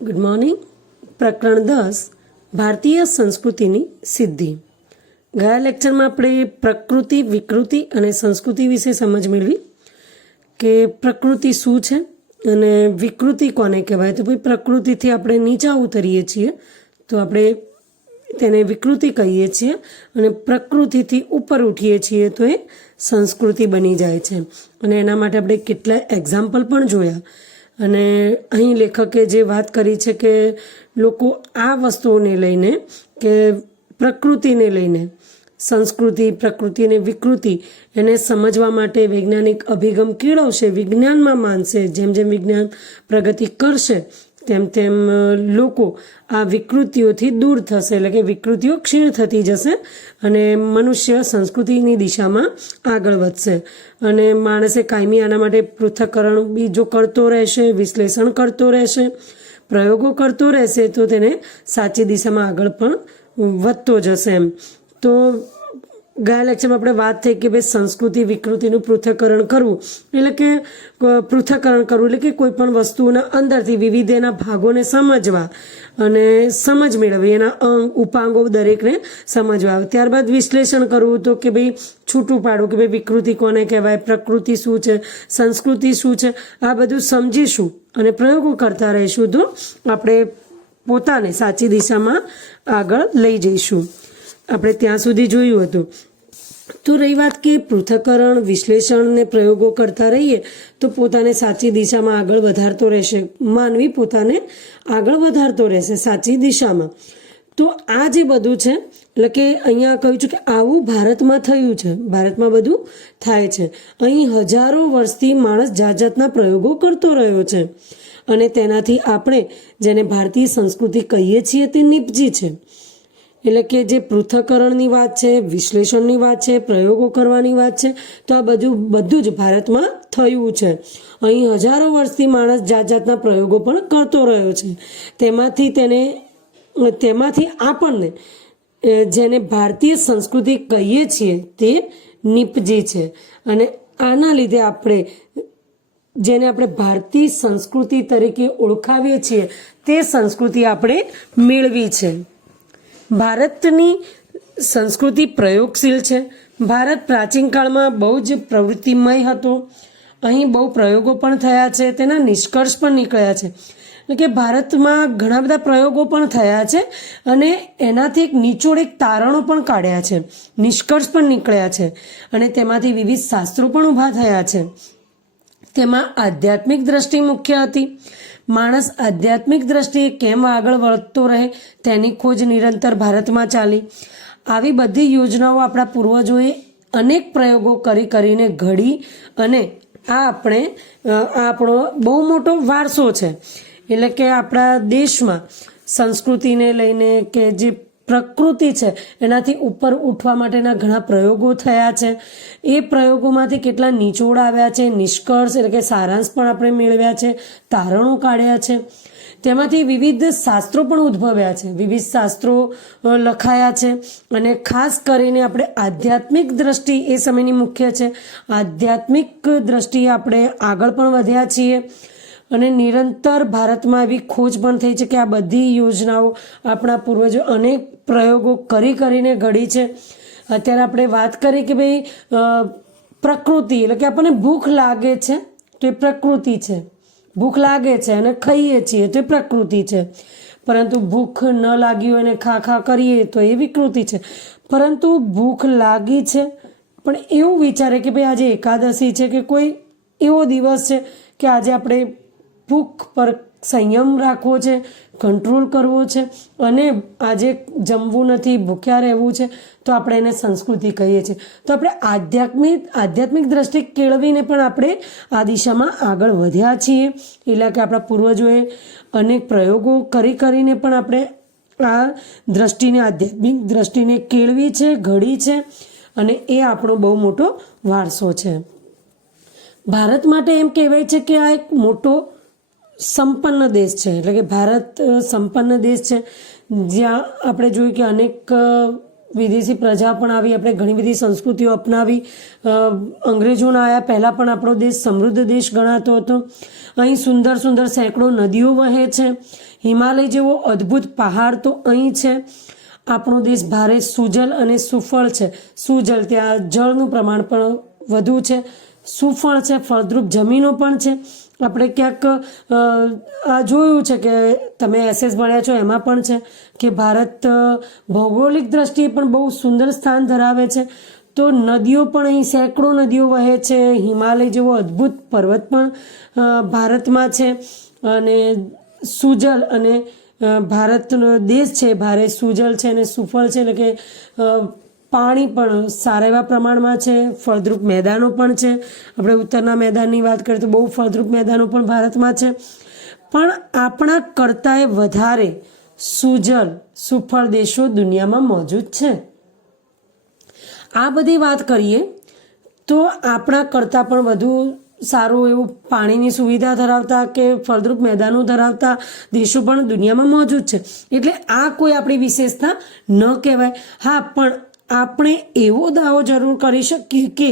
Good morning. પ્રકરણ 10 ભારતીય સંસ્કૃતિની સિદ્ધિ. ગયા લેક્ચરમાં આપણે પ્રકૃતિ, વિકૃતિ અને સંસ્કૃતિ વિશે સમજ મેળવી કે પ્રકૃતિ શું છે અને વિકૃતિ કોને કહેવાય. તો ભાઈ પ્રકૃતિથી આપણે નીચા ઉતરીએ છીએ તો આપણે તેને વિકૃતિ કહીએ છીએ અને પ્રકૃતિથી ઉપર ઉઠીએ છીએ તો એ સંસ્કૃતિ બની જાય છે. અને એના માટે આપણે કેટલા એક્ઝામ્પલ પણ જોયા. અને અહીં લેખકે જે વાત કરી છે કે લોકો આ વસ્તુઓને લઈને કે પ્રકૃતિને લઈને સંસ્કૃતિ, પ્રકૃતિ અને વિકૃતિ એને સમજવા માટે વૈજ્ઞાનિક અભિગમ કેળવશે, વિજ્ઞાનમાં માનશે. જેમ જેમ વિજ્ઞાન પ્રગતિ કરશે તેમ તેમ લોકો આ વિકૃતિઓથી દૂર થશે, એટલે કે વિકૃતિઓ ક્ષીણ થતી જશે અને મનુષ્ય સંસ્કૃતિની દિશામાં આગળ વધશે. અને માણસે કાયમી આના માટે પૃથ્થકરણ બીજો કરતો રહેશે, વિશ્લેષણ કરતો રહેશે, પ્રયોગો કરતો રહેશે તો તેને સાચી દિશામાં આગળ પણ વધતો જશે. એમ તો ગયા લેક્ચરમાં આપણે વાત થઈ કે ભાઈ સંસ્કૃતિ વિકૃતિનું પૃથ્થકરણ કરવું એટલે કે પૃથ્થકરણ કરવું એટલે કે કોઈ પણ વસ્તુના અંદરથી વિવિધ એના ભાગોને સમજવા અને સમજ મેળવવી, એના ઉપાંગો દરેકને સમજવા. ત્યારબાદ વિશ્લેષણ કરવું તો કે ભાઈ છૂટું પાડવું કે ભાઈ વિકૃતિ કોને કહેવાય, પ્રકૃતિ શું છે, સંસ્કૃતિ શું છે. આ બધું સમજીશું અને પ્રયોગો કરતા રહીશું તો આપણે પોતાને સાચી દિશામાં આગળ લઈ જઈશું. આપણે ત્યાં સુધી જોયું હતું. તો રહી વાત કે પૃથ્થકરણ, વિશ્લેષણ ને પ્રયોગો કરતા રહીએ તો પોતાને સાચી દિશામાં આગળ વધારતો રહેશે. માનવી પોતાને આગળ વધારતો રહેશે સાચી દિશામાં. તો આ જે બધું છે એટલે કે અહીંયા કહ્યું છે કે આવું ભારતમાં થયું છે, ભારતમાં બધું થાય છે. અહીં હજારો વર્ષથી માણસ જાત જાતના પ્રયોગો કરતો રહ્યો છે અને તેનાથી આપણે જેને ભારતીય સંસ્કૃતિ કહીએ છીએ તે નીપજી છે. એટલે કે જે પૃથ્થકરણની વાત છે, વિશ્લેષણની વાત છે, પ્રયોગો કરવાની વાત છે, તો આ બધું જ ભારતમાં થયું છે. અહીં હજારો વર્ષથી માણસ જાત જાતના પ્રયોગો પણ કરતો રહ્યો છે. તેમાંથી આપણને જેને ભારતીય સંસ્કૃતિ કહીએ છીએ તે નીપજી છે. અને આના લીધે આપણે જેને આપણે ભારતીય સંસ્કૃતિ તરીકે ઓળખાવીએ છીએ તે સંસ્કૃતિ આપણે મેળવી છે. ભારતની સંસ્કૃતિ પ્રયોગશીલ છે. ભારત પ્રાચીન કાળમાં બહુ જ પ્રવૃત્તિમય હતો. અહીં બહુ પ્રયોગો પણ થયા છે, તેના નિષ્કર્ષ પણ નીકળ્યા છે. એટલે કે ભારતમાં ઘણા બધા પ્રયોગો પણ થયા છે અને એનાથી એક નિચોડ, એક તારણો પણ કાઢ્યા છે, નિષ્કર્ષ પણ નીકળ્યા છે અને તેમાંથી વિવિધ શાસ્ત્રો પણ ઊભા થયા છે. તેમાં આધ્યાત્મિક દ્રષ્ટિ મુખ્ય હતી. માણસ આધ્યાત્મિક દ્રષ્ટિએ કેમ આગળ વધતો રહે તેની ખોજ નિરંતર ભારતમાં ચાલી. આવી બધી યોજનાઓ આપણા પૂર્વજોએ અનેક પ્રયોગો કરીને ઘડી અને આ આપણો બહુ મોટો વારસો છે. એટલે કે આપણા દેશમાં સંસ્કૃતિને લઈને કે જે પ્રકૃતિ છે એનાથી ઉપર ઉઠવા માટેના ઘણા પ્રયોગો થયા છે. એ પ્રયોગોમાંથી કેટલા નિચોડ આવ્યા છે, નિષ્કર્ષ એટલે કે સારાંશ પણ આપણે મેળવ્યા છે, તારણો કાઢ્યા છે. તેમાંથી વિવિધ શાસ્ત્રો પણ ઉદ્ભવ્યા છે, વિવિધ શાસ્ત્રો લખાયા છે. અને ખાસ કરીને આપણે આધ્યાત્મિક દ્રષ્ટિ એ સમયની મુખ્ય છે. આધ્યાત્મિક દ્રષ્ટિએ આપણે આગળ પણ વધ્યા છીએ અને નિરંતર ભારતમાં એવી ખોજ પણ થઈ છે કે આ બધી યોજનાઓ આપણા પૂર્વજો અનેક પ્રયોગો કરીને ઘડી છે. અત્યારે આપણે વાત કરી કે ભાઈ પ્રકૃતિ એટલે કે આપણને ભૂખ લાગે છે તો એ પ્રકૃતિ છે, ભૂખ લાગે છે અને ખાઈએ છીએ તો એ પ્રકૃતિ છે. પરંતુ ભૂખ ન લાગી હોય અને ખા કરીએ તો એ વિકૃતિ છે. પરંતુ ભૂખ લાગી છે પણ એવું વિચારે કે ભાઈ આજે એકાદશી છે કે કોઈ એવો દિવસ છે કે આજે આપણે ભૂખ પર સંયમ રાખવો છે, કંટ્રોલ કરવો છે અને આજે જમવું નથી, ભૂખ્યા રહેવું છે, તો આપણે એને સંસ્કૃતિ કહીએ છીએ. તો આપણે આધ્યાત્મિક દ્રષ્ટિ કેળવીને પણ આપણે આ દિશામાં આગળ વધ્યા છીએ. એટલે કે આપણા પૂર્વજોએ અનેક પ્રયોગો કરીને પણ આપણે આ દ્રષ્ટિને, આધ્યાત્મિક દ્રષ્ટિને કેળવી છે, ઘડી છે અને એ આપણો બહુ મોટો વારસો છે. ભારત માટે એમ કહેવાય છે કે આ એક મોટો સંપન્ન દેશ છે. એટલે કે ભારત સંપન્ન દેશ છે જ્યાં આપણે જોયું કે અનેક વિદેશી પ્રજા પણ આવી, આપણે ઘણી બધી સંસ્કૃતિઓ અપનાવી. અંગ્રેજોના આવ્યા પહેલાં પણ આપણો દેશ સમૃદ્ધ દેશ ગણાતો હતો. અહીં સુંદર સુંદર સેંકડો નદીઓ વહે છે. હિમાલય જેવો અદ્ભુત પહાડ તો અહીં છે. આપણો દેશ ભારે સુજલ અને સુફળ છે. સુજલ, ત્યાં જળનું પ્રમાણ પણ વધુ છે. સુફળ છે, ફળદ્રુપ જમીનો પણ છે. આપણે ક્યાંક આ જોયું છે કે તમે SS ભણ્યા છો એમાં પણ છે કે ભારત ભૌગોલિક દ્રષ્ટિએ પણ બહુ સુંદર સ્થાન ધરાવે છે. તો નદીઓ પણ અહીં સેંકડો નદીઓ વહે છે. હિમાલય જેવો અદ્ભુત પર્વત પણ ભારતમાં છે. અને સુજલ અને ભારતનો દેશ છે ભારે સુજલ છે અને સુફળ છે, એટલે કે પાણી પણ સારા એવા પ્રમાણમાં છે. ફળદ્રુપ મેદાનો પણ છે. આપણે ઉત્તરના મેદાનની વાત કરીએ તો બહુ ફળદ્રુપ મેદાનો પણ ભારતમાં છે. પણ આપણા કરતાંય વધારે સુજલ સુફળ દેશો દુનિયામાં મોજૂદ છે. આ બધી વાત કરીએ તો આપણા કરતાં પણ વધુ સારું એવું પાણીની સુવિધા ધરાવતા કે ફળદ્રુપ મેદાનો ધરાવતા દેશો પણ દુનિયામાં મોજૂદ છે. એટલે આ કોઈ આપણી વિશેષતા ન કહેવાય. હા, પણ આપણે એવો દાવો જરૂર કરી શકીએ કે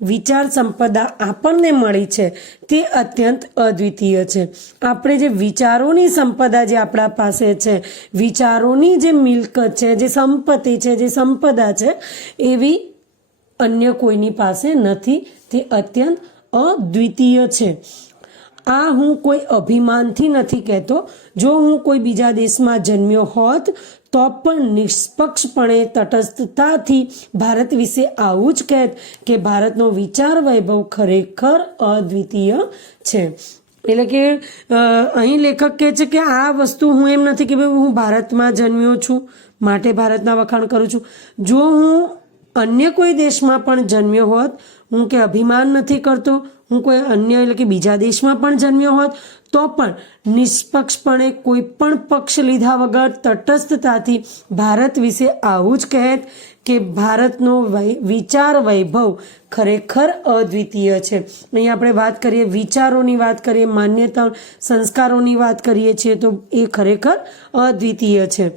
વિચાર સંપદા આપણને મળી છે તે અત્યંત અદ્વિતીય છે. આપણે જે વિચારોની સંપદા જે આપણા પાસે છે, વિચારોની જે મિલકત છે, જે સંપત્તિ છે, જે સંપદા છે, એવી અન્ય કોઈની પાસે નથી. તે અત્યંત અદ્વિતીય છે. આ હું કોઈ અભિમાનથી નથી કહેતો. જો હું કોઈ બીજા દેશમાં જન્મ્યો હોત તો પણ નિષ્પક્ષપણે તટસ્થતાથી ભારત વિશે આવું જ કહેત કે ભારતનો વિચાર વૈભવ ખરેખર અદ્વિતીય છે. એટલે કે અહીં લેખક કહે છે કે આ વસ્તુ હું એમ નથી કે ભાઈ હું ભારતમાં જન્મ્યો છું માટે ભારતના વખાણ કરું છું. જો હું અન્ય કોઈ દેશમાં પણ જન્મ્યો હોત, હું કે અભિમાન નથી કરતો, હું કોઈ અન્ય એટલે કે બીજા દેશમાં પણ જન્મ્યો હોત તો પણ નિષ્પક્ષપણે કોઈ પણ પક્ષ લીધા વગર તટસ્થતાથી ભારત વિશે આવું જ કહેત કે ભારતનો વિચાર વૈભવ ખરેખર અદ્વિતીય છે. અહીં આપણે વાત કરીએ વિચારોની, વાત કરીએ માન્યતાઓ, સંસ્કારોની વાત કરીએ છીએ તો એ ખરેખર અદ્વિતીય છે.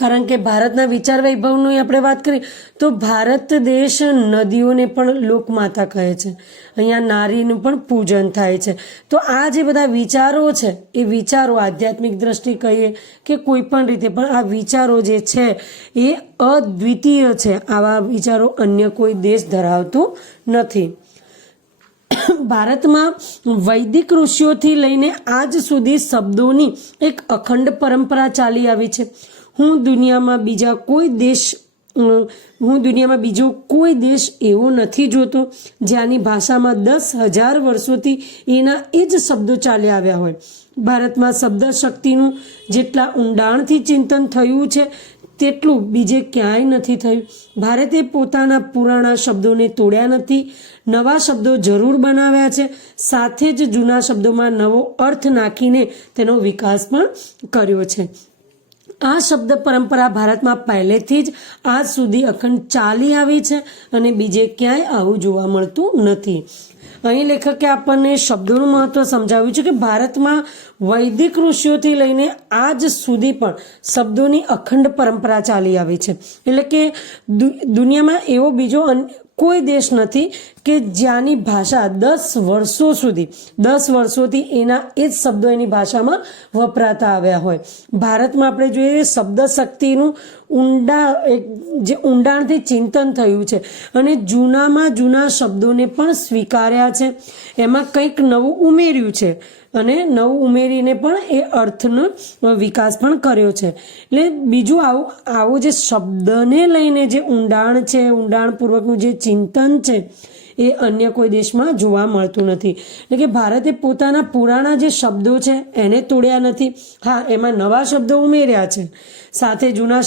કારણ કે ભારતના વિચાર વૈભવની આપણે વાત કરીએ તો ભારત દેશ નદીઓને પણ લોકમાતા કહે છે. અહીંયા નારીનું પણ પૂજન થાય છે. તો આ જે બધા વિચારો છે એ વિચારો આધ્યાત્મિક દ્રષ્ટિ કહીએ કે કોઈ પણ રીતે પણ આ વિચારો જે છે એ અદ્વિતીય છે. આવા વિચારો અન્ય કોઈ દેશ ધરાવતો નથી. ભારતમાં વૈદિક ઋષિઓથી લઈને આજ સુધી શબ્દોની એક અખંડ પરંપરા ચાલી આવી છે. હું દુનિયામાં બીજો કોઈ દેશ એવો નથી જોતો જ્યાંની ભાષામાં 10,000 વર્ષોથી એના એ જ શબ્દો ચાલ્યા આવ્યા હોય. ભારતમાં શબ્દ શક્તિનું જેટલા ઊંડાણથી ચિંતન થયું છે તેટલું બીજે ક્યાંય નથી થયું. ભારતે પોતાના પુરાણા શબ્દોને તોડ્યા નથી, નવા શબ્દો જરૂર બનાવ્યા છે. સાથે જ જૂના શબ્દોમાં નવો અર્થ નાખીને તેનો વિકાસ પણ કર્યો છે. આ શબ્દ પરંપરા ભારતમાં પહેલેથી જ આજ સુધી અખંડ ચાલી આવી છે અને બીજે ક્યાંય આવું જોવા મળતું નથી. અહીં લેખકે આપણને શબ્દોનું મહત્વ સમજાવ્યું છે કે ભારતમાં વૈદિક ઋષિઓથી લઈને આજ સુધી પણ શબ્દોની અખંડ પરંપરા ચાલી આવી છે. એટલે કે દુનિયામાં એવો બીજો કોઈ દેશ નથી કે જ્યાંની ભાષા 10 વર્ષોથી એના એ જ શબ્દો એની ભાષામાં વપરાતા આવ્યા હોય. ભારતમાં આપણે જોઈએ શબ્દ શક્તિનું ઊંડાણથી ચિંતન થયું છે અને જૂનામાં જૂના શબ્દોને પણ સ્વીકાર્યા છે. એમાં કંઈક નવું ઉમેર્યું છે અને નવું ઉમેરીને પણ એ અર્થનો વિકાસ પણ કર્યો છે. એટલે બીજું આવું જે શબ્દને લઈને જે ઊંડાણ છે, ઊંડાણપૂર્વકનું જે ચિંતન છે એ અન્ય કોઈ દેશમાં જોવા મળતું નથી. એટલે કે ભારતે પોતાના પુરાણા જે શબ્દો છે એને તોડ્યા નથી. હા, એમાં નવા શબ્દો ઉમેર્યા છે. સાથે જૂના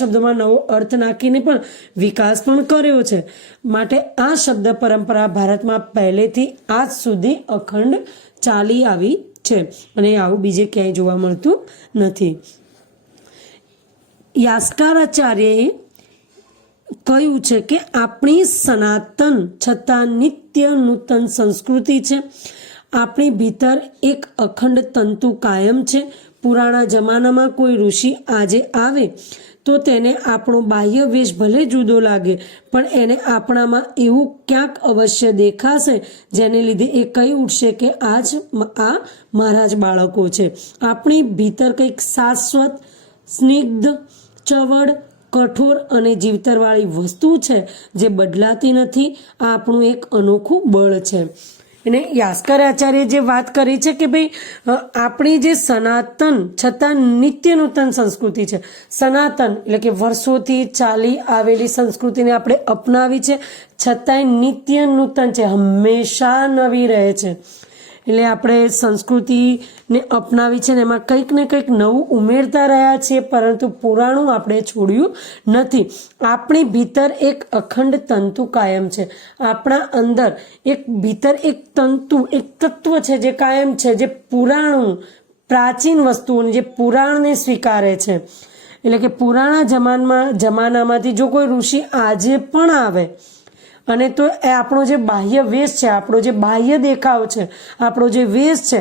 શબ્દોમાં નવો અર્થ નાખીને પણ વિકાસ પણ કર્યો છે. માટે આ શબ્દ પરંપરા ભારતમાં પહેલેથી આજ સુધી અખંડ ચાલી આવી છે અને આવું બીજે ક્યાંય જોવા મળતું નથી. યાસ્કારાચાર્યએ કહ્યું છે કે આપણી સનાતન છતાં નિત્ય નૂતન સંસ્કૃતિ છે. આપણી ભીતર એક અખંડ તંતુ કાયમ છે. પુરાણા જમાનામાં કોઈ ઋષિ આજે આવે તો તેને આપણો બાહ્ય વેશ ભલે જુદો લાગે પણ એને આપણામાં એવું ક્યાંક અવશ્ય દેખાશે જેને લીધે એ કહી ઉઠશે કે આ મારા જ બાળકો છે. આપણી ભીતર કંઈક શાશ્વત, સ્નિગ્ધ, ચવડ, કઠોર અને જીવતરવાળી વસ્તુ છે જે બદલાતી નથી. આ આપણું એક અનોખું બળ છે. અને યાસ્કર આચાર્ય જે વાત કરી છે કે ભાઈ આપણી જે સનાતન છતાં નિત્ય નૂતન સંસ્કૃતિ છે, સનાતન એટલે કે વર્ષોથી ચાલી આવેલી સંસ્કૃતિને આપણે અપનાવી છે છતાંય નિત્ય નૂતન છે, હંમેશા નવી રહે છે. એટલે આપણે સંસ્કૃતિને અપનાવી છે ને એમાં કંઈક ને કંઈક નવું ઉમેરતા રહ્યા છીએ, પરંતુ પુરાણું આપણે છોડ્યું નથી. આપણી ભીતર એક અખંડ તંતુ કાયમ છે. આપણા અંદર ભીતર એક તંતુ, એક તત્વ છે જે કાયમ છે, જે પુરાણું, પ્રાચીન વસ્તુઓને, જે પુરાણને સ્વીકારે છે. એટલે કે પુરાણા જમાનામાંથી જો કોઈ ઋષિ આજે પણ આવે અને તો એ આપણો જે બાહ્ય વેશ છે, આપણો જે બાહ્ય દેખાવ છે, આપણો જે વેશ છે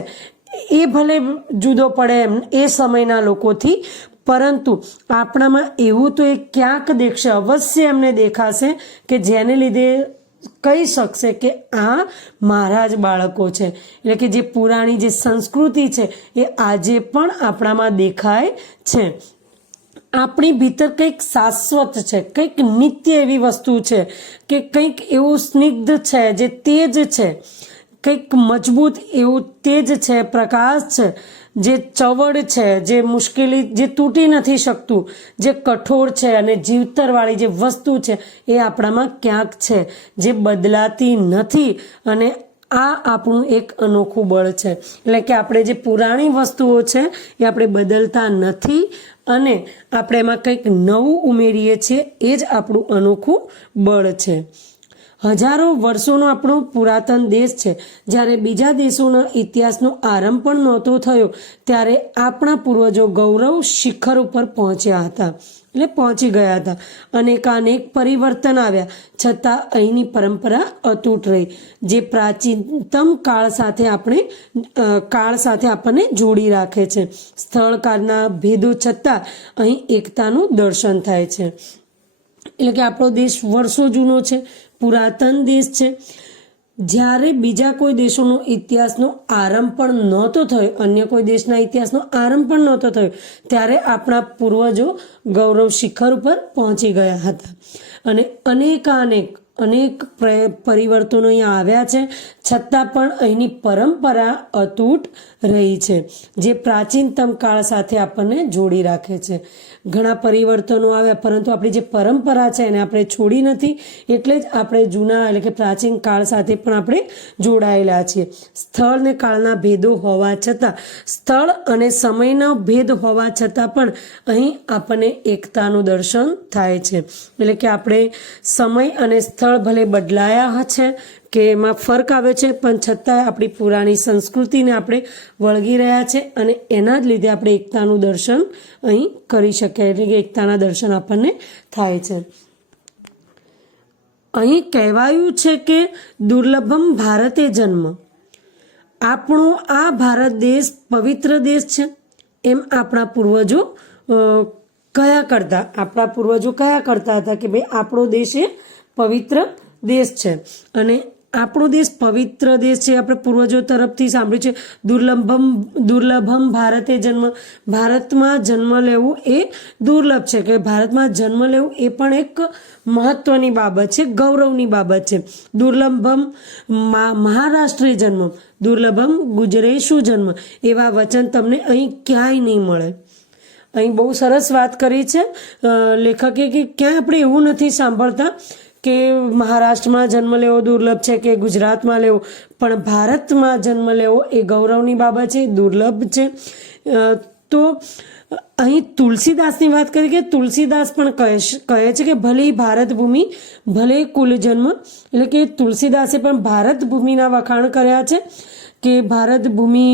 એ ભલે જુદો પડે એમ એ સમયના લોકોથી, પરંતુ આપણામાં એવું તો એ ક્યાંક દેખશે, અવશ્ય એમને દેખાશે કે જેને લીધે કહી શકશે કે આ મારા જ બાળકો છે. એટલે કે જે પુરાણી જે સંસ્કૃતિ છે એ આજે પણ આપણામાં દેખાય છે. આપણી ભીતર કંઈક શાશ્વત છે, કંઈક નિત્ય એવી વસ્તુ છે કે કંઈક એવું સ્નિગ્ધ છે જે તેજ છે, કંઈક મજબૂત એવું તેજ છે, પ્રકાશ છે, જે ચવડ છે, જે મુશ્કેલી, જે તૂટી નથી શકતું, જે કઠોર છે અને જીવતરવાળી જે વસ્તુ છે એ આપણામાં ક્યાંક છે, જે બદલાતી નથી. અને આ આપણું એક અનોખું બળ છે. એટલે કે આપણે જે પુરાણી વસ્તુઓ છે એ આપણે બદલતા નથી અને આપણે એમાં કંઈક નવું ઉમેરીએ છીએ, એ જ આપણું અનોખું બળ છે. હજારો વર્ષોનો આપણો પુરાતન દેશ છે. જ્યારે બીજા દેશોના ઇતિહાસનો આરંભ પણ નહોતો થયો ત્યારે આપણા પૂર્વજો ગૌરવ શિખર ઉપર પહોંચ્યા હતા, એટલે પહોંચી ગયા હતા. અનેક પરિવર્તન આવ્યા છતાં અહીંની પરંપરા અતૂટ રહી, જે પ્રાચીનતમ કાળ સાથે આપણને જોડી રાખે છે. સ્થળકાળના ભેદો છતાં અહીં એકતાનું દર્શન થાય છે. એટલે કે આપણો દેશ વર્ષો જૂનો છે, પુરાતન દેશ છે. જ્યારે બીજા કોઈ દેશોનો ઇતિહાસનો આરંભ પણ નહોતો થયો, અન્ય કોઈ દેશના ઇતિહાસનો આરંભ પણ નહોતો થયો, ત્યારે આપણા પૂર્વજો ગૌરવ શિખર ઉપર પહોંચી ગયા હતા. અને અનેક પરિવર્તનો અહીંયા આવ્યા છે છતાં પણ અહીંની પરંપરા અતૂટ રહી છે, જે પ્રાચીનતમ કાળ સાથે આપણને જોડી રાખે છે. ઘણા પરિવર્તનો આવ્યા પરંતુ આપણી જે પરંપરા છે એને આપણે છોડી નથી, એટલે જ આપણે જૂના એટલે કે પ્રાચીન કાળ સાથે પણ આપણે જોડાયેલા છીએ. સ્થળ ને કાળના ભેદો હોવા છતાં, સ્થળ અને સમયનો ભેદ હોવા છતાં પણ અહીં આપણને એકતાનું દર્શન થાય છે. એટલે કે આપણે સમય અને સ્થળ ભલે બદલાયા છે કે એમાં ફરક આવે છે, પણ છતાં આપણી પુરાણી સંસ્કૃતિને આપણે વળગી રહ્યા છે અને એના જ લીધે આપણે એકતાનું દર્શન અહીં કરી શકીએ. એટલે કે એકતાના દર્શન આપણને થાય છે. અહીં કહેવાયું છે કે દુર્લભમ ભારતે જન્મ. આપણો આ ભારત દેશ પવિત્ર દેશ છે એમ આપણા પૂર્વજો કયા કરતા હતા કે ભાઈ આપણો દેશ એ પવિત્ર દેશ છે. અને આપણો દેશ પવિત્ર દેશ છે, આપણે પૂર્વજો તરફથી સાંભળ્યું છે. દુર્લભમ ભારતે જન્મ. ભારતમાં જન્મ લેવું એ દુર્લભ છે, કે ભારતમાં જન્મ લેવું એ પણ એક મહત્વની બાબત છે, ગૌરવની બાબત છે. દુર્લભમ મહારાષ્ટ્રે જન્મ, દુર્લભમ ગુજરાતેષુ જન્મ, એવા વચન તમને અહીં ક્યાંય નહીં મળે. અહીં બહુ સરસ વાત કરી છે લેખકે કે ક્યાંય આપણે એવું નથી સાંભળતા કે મહારાષ્ટ્રમાં જન્મ લેવો દુર્લભ છે કે ગુજરાતમાં લેવો, પણ ભારતમાં જન્મ લેવો એ ગૌરવની બાબત છે, દુર્લભ છે. તો અહીં તુલસીદાસની વાત કરી કે તુલસીદાસ પણ કહે છે કે ભલે ભારત ભૂમિ ભલે કુલ જન્મ. એટલે કે તુલસીદાસે પણ ભારત ભૂમિના વખાણ કર્યા છે કે ભારત ભૂમિ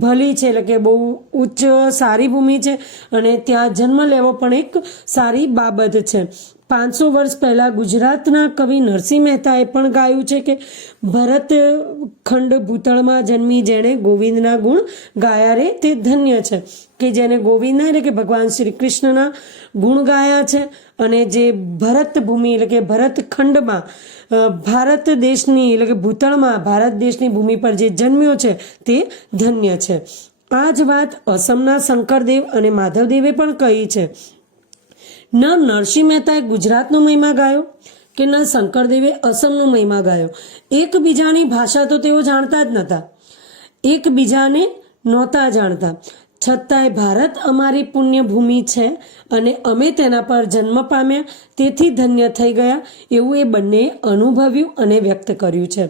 ભલી છે, એટલે કે બહુ ઉચ્ચ સારી ભૂમિ છે અને ત્યાં જન્મ લેવો પણ એક સારી બાબત છે. 500 વર્ષ પહેલા ગુજરાતના કવિ નરસિંહ મહેતાએ પણ ગાયું છે કે ભરત ખંડ ભૂતળમાં જન્મી જેણે ગોવિંદના ગુણ ગાયા રે તે ધન્ય છે, કે જેને ગોવિંદના એટલે કે ભગવાન શ્રી કૃષ્ણના ગુણ ગાયા છે અને જે ભરત ભૂમિ એટલે કે ભરત ખંડમાં ભારત દેશની એટલે કે ભૂતળમાં ભારત દેશની ભૂમિ પર જે જન્મ્યો છે તે ધન્ય છે. આ જ વાત અસમના શંકરદેવ અને માધવદેવે પણ કહી છે. ન નરસિંહ મહેતાએ ગુજરાતનો મહિમા ગાયો કે ન શંકરદેવે અસમનો મહિમા ગાયો. એકબીજાની ભાષા તો તેઓ જાણતા જ નહોતા, એકબીજાને નહોતા જાણતા, છતાંય ભારત અમારી પુણ્યભૂમિ છે અને અમે તેના પર જન્મ પામ્યા તેથી ધન્ય થઈ ગયા એવું એ બંને અનુભવ્યું અને વ્યક્ત કર્યું છે.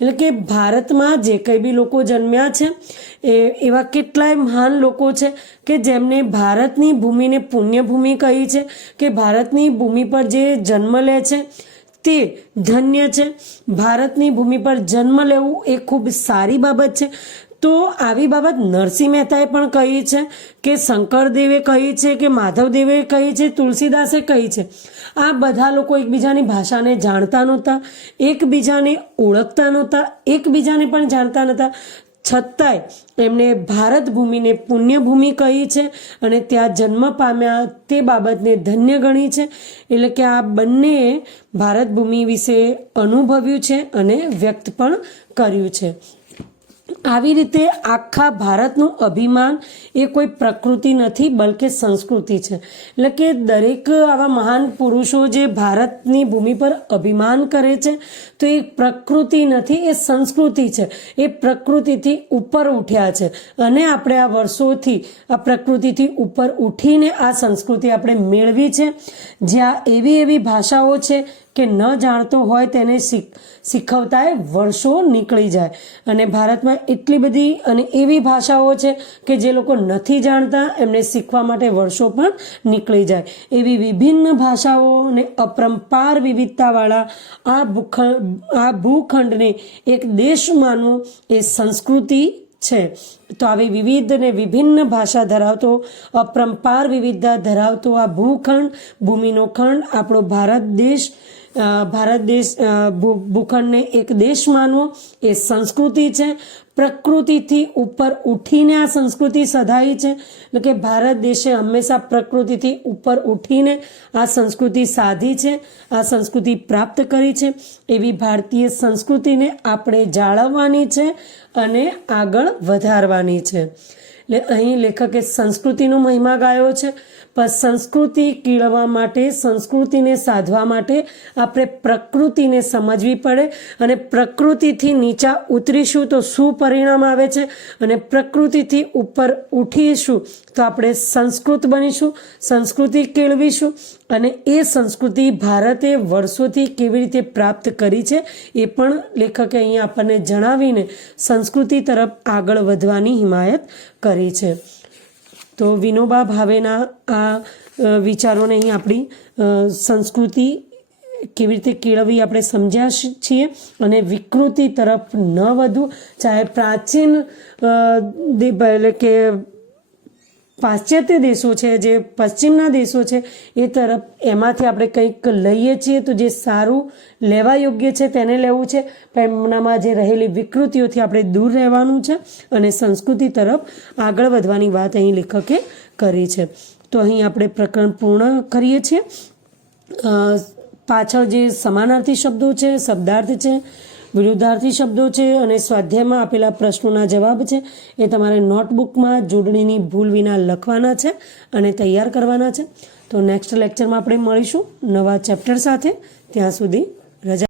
એટલે કે ભારતમાં જે કંઈ બી લોકો જન્મ્યા છે એવા કેટલાય મહાન લોકો છે કે જેમને ભારતની ભૂમિને પુણ્યભૂમિ કહી છે, કે ભારતની ભૂમિ પર જે જન્મ લે છે તે ધન્ય છે. ભારતની ભૂમિ પર જન્મ લેવું એ ખૂબ સારી બાબત છે. તો આવી બાબત નરસિંહ મહેતાએ પણ કહી છે, કે શંકરદેવે કહી છે, કે માધવદેવે કહી છે, તુલસીદાસે કહી છે. આ બધા લોકો એકબીજાની ભાષાને જાણતા નહોતા, એકબીજાને ઓળખતા નહોતા, એકબીજાને પણ જાણતા નહોતા, છતાંય એમણે ભારત ભૂમિને પુણ્યભૂમિ કહી છે અને ત્યાં જન્મ પામ્યા તે બાબતને ધન્ય ગણી છે. એટલે કે આ બંનેએ ભારત ભૂમિ વિશે અનુભવ્યું છે અને વ્યક્ત પણ કર્યું છે. આવી રીતે આખા ભારતનું અભિમાન એ કોઈ પ્રકૃતિ નથી બલકે સંસ્કૃતિ છે. એટલે કે દરેક આવા મહાન પુરુષો જે ભારતની ભૂમિ પર અભિમાન કરે છે તો એ પ્રકૃતિ નથી, એ સંસ્કૃતિ છે. એ પ્રકૃતિથી ઉપર ઉઠ્યા છે અને આપણે આ વર્ષોથી આ પ્રકૃતિથી ઉપર ઉઠીને આ સંસ્કૃતિ આપણે મેળવી છે. જ્યાં એવી એવી ભાષાઓ છે કે ન જાણતો હોય તેને શીખવતાએ વર્ષો નીકળી જાય અને ભારતમાં એટલી બધી અને એવી ભાષાઓ છે કે જે લોકો નથી જાણતા એમને શીખવા માટે વર્ષો પણ નીકળી જાય. એવી વિભિન્ન ભાષાઓ અને અપરંપાર વિવિધતાવાળા આ ભૂખંડને એક દેશ માનવું એ સંસ્કૃતિ છે. તો આવી વિવિધ અને વિભિન્ન ભાષા ધરાવતો, અપરંપાર વિવિધતા ધરાવતો આ ભૂમિનો ખંડ આપણો ભારત દેશ ભૂખંડને એક દેશ માનવો એ સંસ્કૃતિ છે. પ્રકૃતિથી ઉપર ઉઠીને આ સંસ્કૃતિ સધાઈ છે. એટલે કે ભારત દેશે હંમેશા પ્રકૃતિથી ઉપર ઉઠીને આ સંસ્કૃતિ સાધી છે, આ સંસ્કૃતિ પ્રાપ્ત કરી છે. એવી ભારતીય સંસ્કૃતિને આપણે જાળવવાની છે અને આગળ વધારવાની છે. એટલે અહીં લેખકે સંસ્કૃતિનો મહિમા ગાયો છે, પણ સંસ્કૃતિ કેળવવા માટે, સંસ્કૃતિને સાધવા માટે આપણે પ્રકૃતિને સમજવી પડે અને પ્રકૃતિથી નીચા ઉતરીશું તો શું પરિણામ આવે છે અને પ્રકૃતિથી ઉપર ઉઠીશું તો આપણે સંસ્કૃત બનીશું, સંસ્કૃતિ કેળવીશું અને એ સંસ્કૃતિ ભારતે વર્ષોથી કેવી રીતે પ્રાપ્ત કરી છે એ પણ લેખકે અહીંયા આપણને જણાવીને સંસ્કૃતિ તરફ આગળ વધવાની હિમાયત કરી છે. તો વિનોબા ભાવેના આ વિચારોને અહીં આપણી સંસ્કૃતિ કેવી રીતે કેળવવી આપણે સમજ્યા છીએ અને વિકૃતિ તરફ ન વધવું. ચાહે પ્રાચીન એટલે કે પાશ્ચાત્ય દેશો છે, જે પશ્ચિમના દેશો છે એ તરફ એમાંથી આપણે કંઈક લઈએ છીએ તો જે સારું લેવા યોગ્ય છે તેને લેવું છે, પણ એમનામાં જે રહેલી વિકૃતિઓથી આપણે દૂર રહેવાનું છે અને સંસ્કૃતિ તરફ આગળ વધવાની વાત અહીં લેખકે કરી છે. તો અહીં આપણે પ્રકરણ પૂર્ણ કરીએ છીએ. પાછળ જે સમાનાર્થી શબ્દો છે, શબ્દાર્થ છે, વિરુદ્ધાર્થી શબ્દો છે અને સ્વાધ્યાયમાં આપેલા પ્રશ્નોના જવાબ છે એ તમારે નોટબુકમાં જોડણીની ભૂલ વિના લખવાના છે અને તૈયાર કરવાના છે. તો નેક્સ્ટ લેક્ચરમાં આપણે મળીશું નવા ચેપ્ટર સાથે. ત્યાં સુધી રજા.